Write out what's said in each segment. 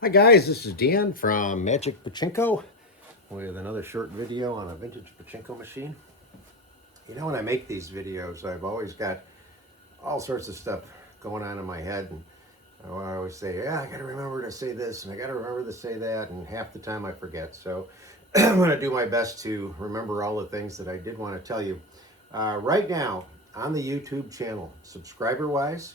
Hi guys, this is Dan from Magic Pachinko with another short video on a vintage Pachinko machine. You know, when I make these videos, I've always got all sorts of stuff going on in my head, and I always say, yeah, I gotta remember to say this and I gotta remember to say that, and half the time I forget. So I'm gonna do my best to remember all the things that I did want to tell you. Right now on the YouTube channel, subscriber wise,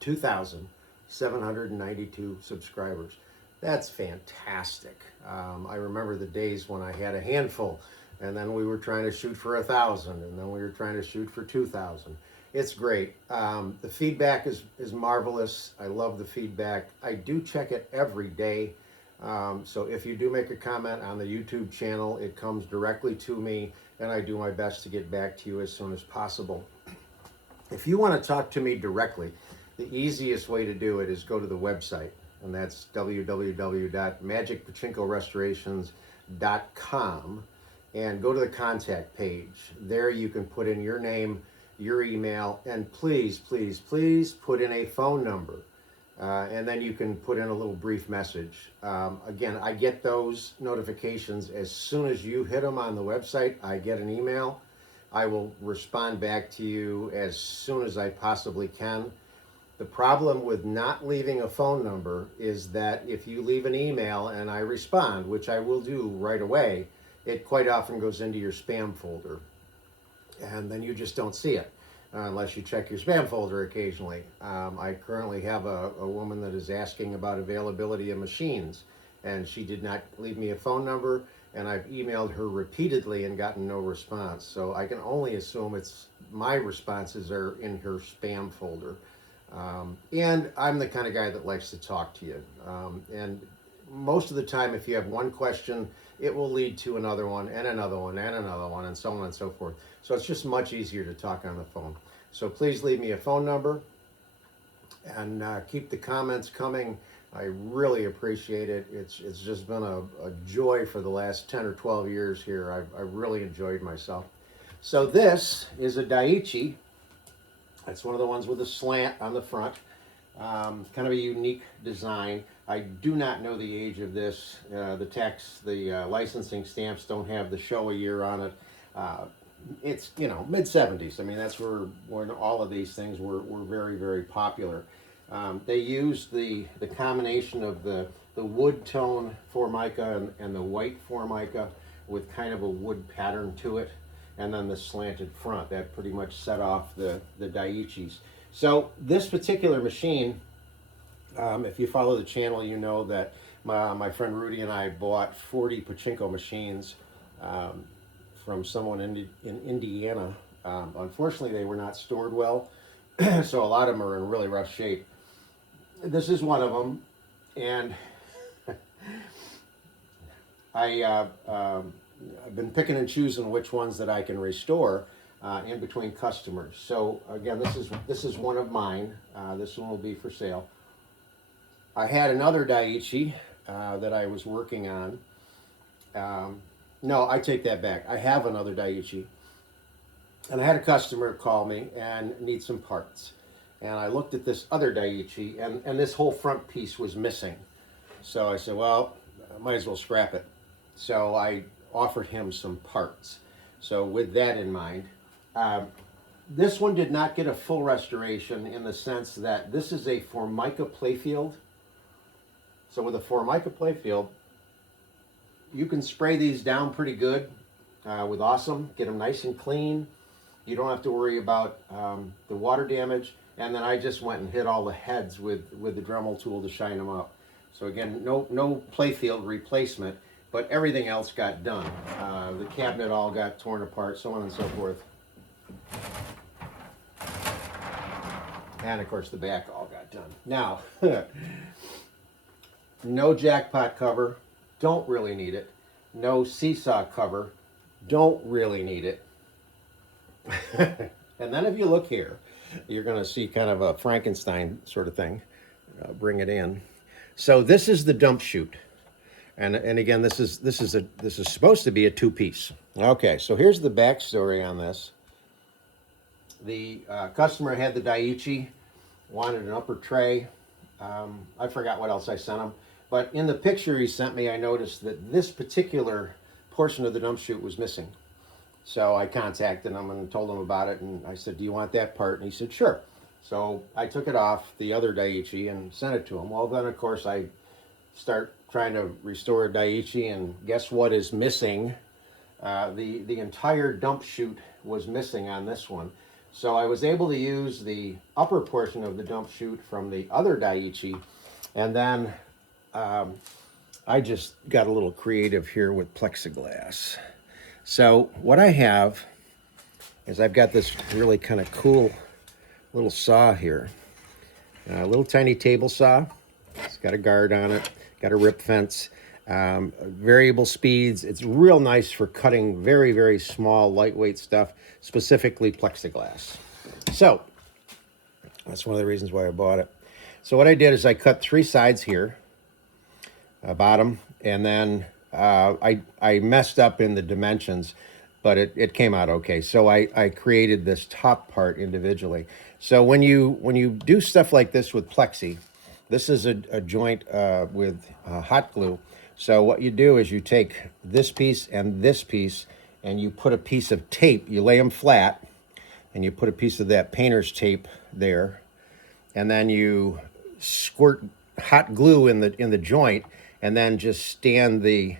2,792 subscribers. That's fantastic. I remember the days when I had a handful, and then we were trying to shoot for 1,000, and then we were trying to shoot for 2,000. It's great. The feedback is marvelous. I love the feedback. I do check it every day. So if you do make a comment on the YouTube channel, it comes directly to me, and I do my best to get back to you as soon as possible. If you want to talk to me directly, the easiest way to do it is go to the website, and that's www.magicpachinkorestorations.com, and go to the contact page. There you can put in your name, your email, and please, please, please put in a phone number. And then you can put in a little brief message. Again, I get those notifications as soon as you hit them on the website. I get an email. I will respond back to you as soon as I possibly can. The problem with not leaving a phone number is that if you leave an email and I respond, which I will do right away, it quite often goes into your spam folder. And then you just don't see it unless you check your spam folder occasionally. I currently have a woman that is asking about availability of machines, and she did not leave me a phone number, and I've emailed her repeatedly and gotten no response. So I can only assume it's my responses are in her spam folder. And I'm the kind of guy that likes to talk to you. And most of the time, if you have one question, it will lead to another one and another one and another one and so on and so forth. So it's just much easier to talk on the phone. So please leave me a phone number and keep the comments coming. I really appreciate it. It's just been a joy for the last 10 or 12 years here. I've really enjoyed myself. So this is a Daiichi. It's one of the ones with a slant on the front. Kind of a unique design. I do not know the age of this. The licensing stamps don't have the show a year on it. It's, you know, mid-70s. I mean, that's when all of these things were very, very popular. They used the combination of the wood tone Formica and the white Formica with kind of a wood pattern to it, and then the slanted front. That pretty much set off the Daiichis. So this particular machine, if you follow the channel, you know that my friend Rudy and I bought 40 Pachinko machines from someone in Indiana. Unfortunately, they were not stored well, so a lot of them are in really rough shape. This is one of them, and I've been picking and choosing which ones that I can restore in between customers. So again, this is one of mine. This one will be for sale. I had another Daiichi that I was working on. No, I take that back. I have another Daiichi, and I had a customer call me and need some parts. And I looked at this other Daiichi, and this whole front piece was missing. So I said, well, I might as well scrap it. So I offered him some parts. So with that in mind, this one did not get a full restoration in the sense that this is a Formica playfield. So with a Formica playfield, you can spray these down pretty good with Awesome, get them nice and clean. You don't have to worry about the water damage. And then I just went and hit all the heads with the Dremel tool to shine them up. So again, no playfield replacement, but everything else got done. The cabinet all got torn apart, so on and so forth. And of course the back all got done. Now, no jackpot cover, don't really need it. No seesaw cover, don't really need it. And then if you look here, you're going to see kind of a Frankenstein sort of thing. Bring it in. So this is the dump chute, and again, this is supposed to be a two-piece. Okay, so here's the backstory on this. The customer had the Daiichi, wanted an upper tray. I forgot what else I sent him. But in the picture he sent me, I noticed that this particular portion of the dump chute was missing. So I contacted him and told him about it, and I said, do you want that part? And he said, sure. So I took it off the other Daiichi and sent it to him. Well, then, of course, I start trying to restore Daiichi, and guess what is missing? The entire dump chute was missing on this one. So I was able to use the upper portion of the dump chute from the other Daiichi, and then I just got a little creative here with plexiglass. So what I have is I've got this really kind of cool little saw here, a little tiny table saw. It's got a guard on it, got a rip fence, variable speeds. It's real nice for cutting very, very small, lightweight stuff, specifically plexiglass. So that's one of the reasons why I bought it. So what I did is I cut 3 sides here, bottom, and then I messed up in the dimensions, but it came out okay. So I created this top part individually. So when you do stuff like this with plexi, this is a joint with hot glue. So what you do is you take this piece, and you put a piece of tape, you lay them flat, and you put a piece of that painter's tape there, and then you squirt hot glue in the joint, and then just stand the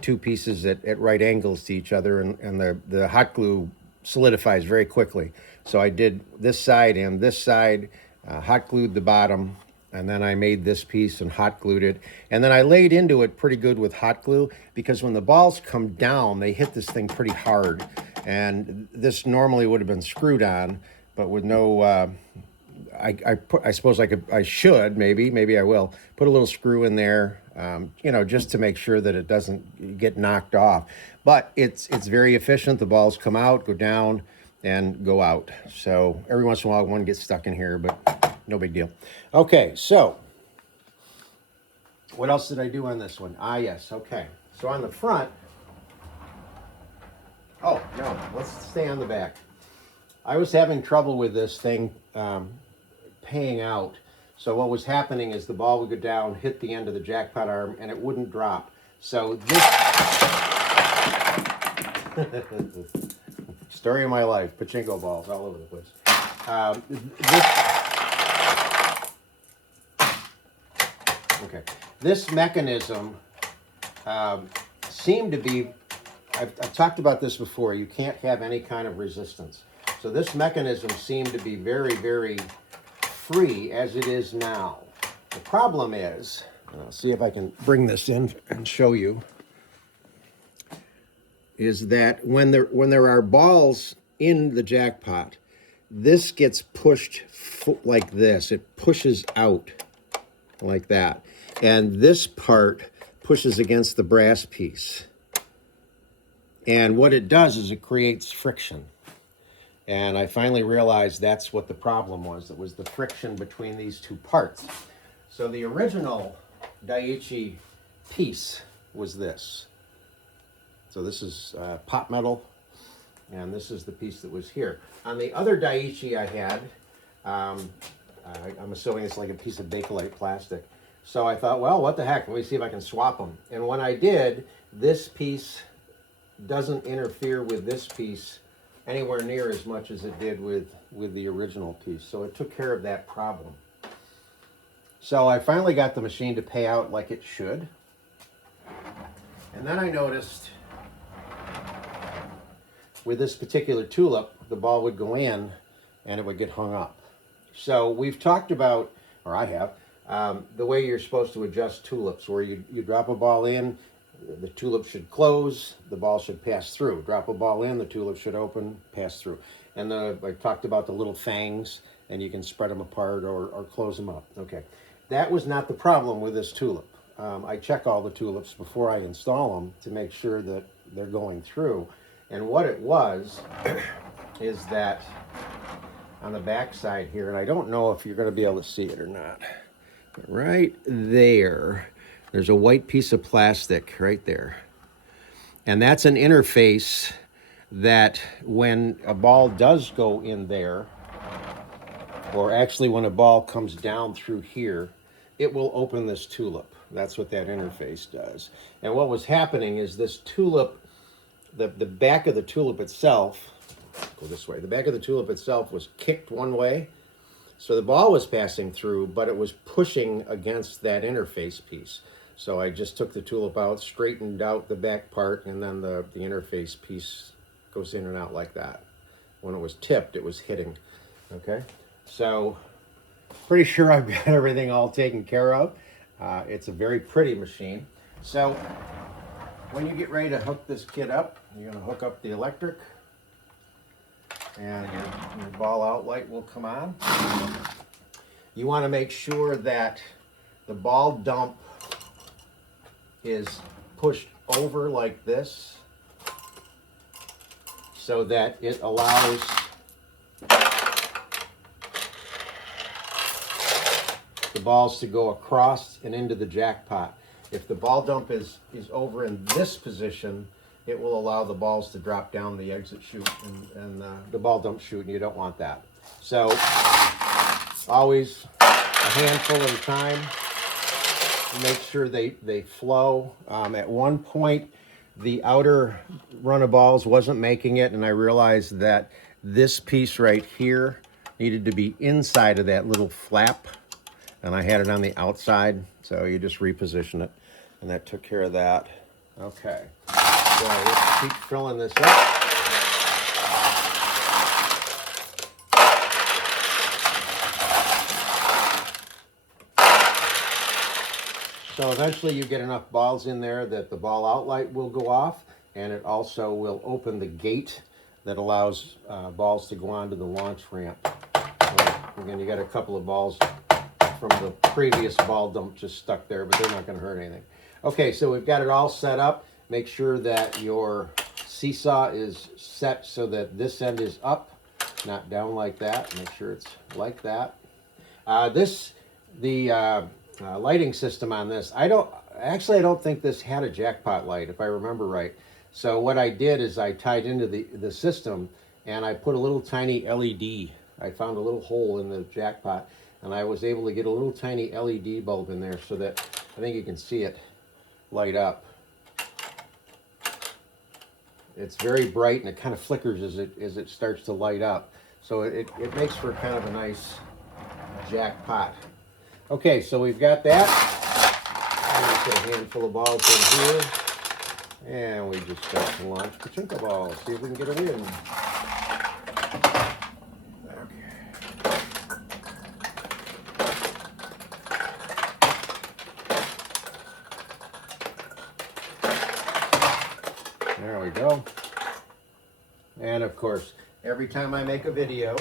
2 pieces at right angles to each other, and the hot glue solidifies very quickly. So I did this side and this side, hot glued the bottom, and then I made this piece and hot glued it. And then I laid into it pretty good with hot glue, because when the balls come down, they hit this thing pretty hard. And this normally would have been screwed on, but with no, I suppose I should, maybe I will, put a little screw in there, just to make sure that it doesn't get knocked off. But it's very efficient. The balls come out, go down, and go out. So every once in a while, one gets stuck in here, but no big deal. Okay, so what else did I do on this one? Yes, okay. So on the front, oh, no, let's stay on the back. I was having trouble with this thing paying out. So what was happening is the ball would go down, hit the end of the jackpot arm, and it wouldn't drop. So this story of my life, pachinko balls all over the place. This mechanism seemed to be, I've talked about this before, you can't have any kind of resistance. So this mechanism seemed to be very, very free as it is now. The problem is, and I'll see if I can bring this in and show you, is that when there are balls in the jackpot, this gets pushed like this. It pushes out like that. And this part pushes against the brass piece. And what it does is it creates friction. And I finally realized that's what the problem was. It was the friction between these 2 parts. So the original Daiichi piece was this. So this is pot metal, and this is the piece that was here. On the other Daiichi I had, I'm assuming it's like a piece of Bakelite plastic. So I thought, well, what the heck? Let me see if I can swap them. And when I did, this piece doesn't interfere with this piece anywhere near as much as it did with the original piece. So it took care of that problem. So I finally got the machine to pay out like it should. And then I noticed with this particular tulip, the ball would go in and it would get hung up. So we've talked about, or I have, the way you're supposed to adjust tulips, where you drop a ball in, the tulip should close, the ball should pass through. Drop a ball in, the tulip should open, pass through. And I talked about the little fangs, and you can spread them apart or close them up. Okay, that was not the problem with this tulip. I check all the tulips before I install them to make sure that they're going through. And what it was is that on the back side here, and I don't know if you're going to be able to see it or not, but right there's a white piece of plastic right there. And that's an interface that when a ball does go in there, or actually when a ball comes down through here, it will open this tulip. That's what that interface does. And what was happening is this tulip, the back of the tulip itself, go this way, the back of the tulip itself was kicked one way. So the ball was passing through, but it was pushing against that interface piece. So I just took the tulip out, straightened out the back part, and then the interface piece goes in and out like that. When it was tipped, it was hitting. Okay, so pretty sure I've got everything all taken care of. It's a very pretty machine. So when you get ready to hook this kit up, you're going to hook up the electric, and your ball out light will come on. You want to make sure that the ball dump is pushed over like this so that it allows the balls to go across and into the jackpot. If the ball dump is over in this position, it will allow the balls to drop down the exit chute and the ball dump chute, and you don't want that. So always a handful at a time. Make sure they flow. At one point, the outer run of balls wasn't making it, and I realized that this piece right here needed to be inside of that little flap, and I had it on the outside, so you just reposition it, and that took care of that. Okay, so let's keep filling this up. So eventually you get enough balls in there that the ball out light will go off, and it also will open the gate that allows balls to go onto the launch ramp. So again, you got a couple of balls from the previous ball dump just stuck there, but they're not going to hurt anything. Okay, so we've got it all set up. Make sure that your seesaw is set so that this end is up, not down like that. Make sure it's like that. Lighting system on this, I don't think this had a jackpot light, if I remember right. So what I did is I tied into the system, and I put a little tiny LED. I found a little hole in the jackpot, and I was able to get a little tiny LED bulb in there so that I think you can see it light up. It's very bright, and it kind of flickers as it starts to light up. So it makes for kind of a nice jackpot. Okay, so we've got that. I'm going to put a handful of balls in here. And we just start to launch Pachinko balls. See if we can get a win. Okay. There we go. And of course, every time I make a video,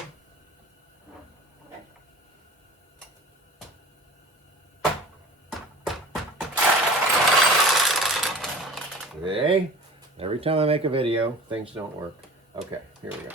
okay, every time I make a video, things don't work. Okay, here we go.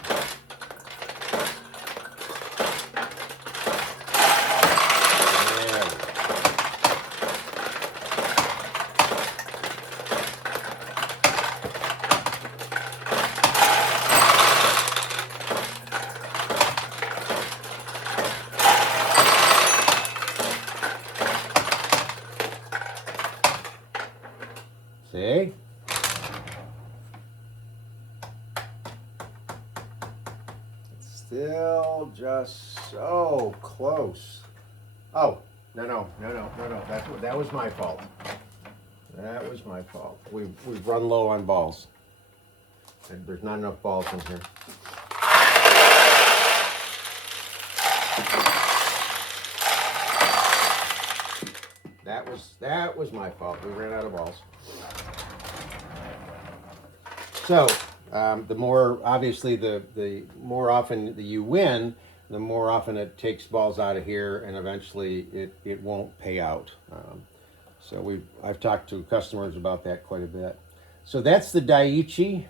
See? It's still just so close. Oh, no. That was my fault. That was my fault. We've run low on balls. And there's not enough balls in here. That was my fault. We ran out of balls. So, the more, obviously, the more often that you win, the more often it takes balls out of here, and eventually it won't pay out. So I've talked to customers about that quite a bit. So that's the Daiichi.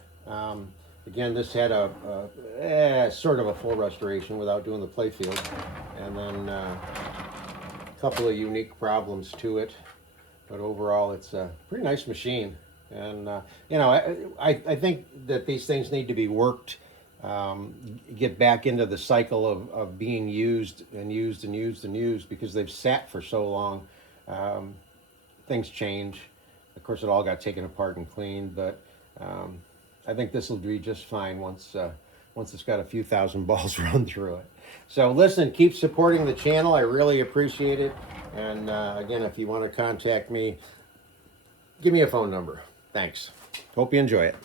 Again, this had a sort of a full restoration without doing the playfield, and then a couple of unique problems to it. But overall, it's a pretty nice machine. And, you know, I think that these things need to be worked, get back into the cycle of being used and used and used and used, because they've sat for so long. Things change. Of course, it all got taken apart and cleaned, but I think this will be just fine once it's got a few thousand balls run through it. So listen, keep supporting the channel. I really appreciate it. And again, if you want to contact me, give me a phone number. Thanks. Hope you enjoy it.